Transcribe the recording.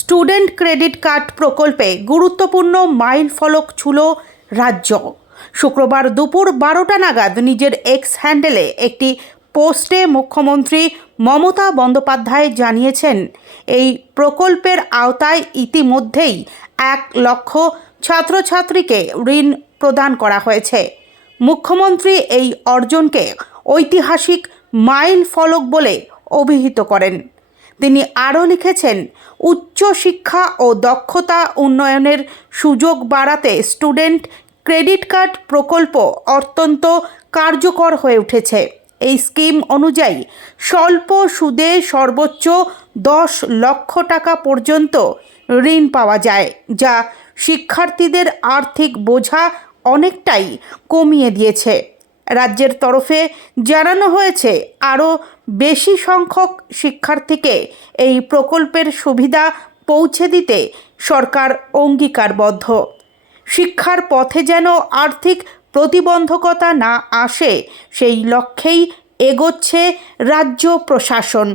Student credit card প্রকল্পে গুরুত্বপূর্ণ mile ফলক ছুল রাজ্য। শুক্রবার দুপুর বারোটা নাগাদ নিজের এক্স হ্যান্ডেলে একটি পোস্টে মুখ্যমন্ত্রী মমতা বন্দ্যোপাধ্যায় জানিয়েছেন, এই প্রকল্পের আওতায় ইতিমধ্যেই এক লক্ষ ছাত্রছাত্রীকে ঋণ প্রদান করা হয়েছে। মুখ্যমন্ত্রী এই অর্জনকে ঐতিহাসিক মাইল ফলক বলে অভিহিত করেন। তিনি আরও লিখেছেন উচ্চশিক্ষা ও দক্ষতা উন্নয়নের সুযোগ বাড়াতে স্টুডেন্ট ক্রেডিট কার্ড প্রকল্প অত্যন্ত কার্যকর হয়ে উঠেছে। এই স্কিম অনুযায়ী স্বল্প সুদে সর্বোচ্চ দশ লক্ষ টাকা পর্যন্ত ঋণ পাওয়া যায়, যা শিক্ষার্থীদের আর্থিক বোঝা অনেকটাই কমিয়ে দিয়েছে। রাজ্যের তরফে জানানো হয়েছে, আরও বেশি সংখ্যক শিক্ষার্থীকে এই প্রকল্পের সুবিধা পৌঁছে দিতে সরকার অঙ্গীকারবদ্ধ। শিক্ষার পথে যেন আর্থিক প্রতিবন্ধকতা না আসে, সেই লক্ষ্যেই এগোচ্ছে রাজ্য প্রশাসন।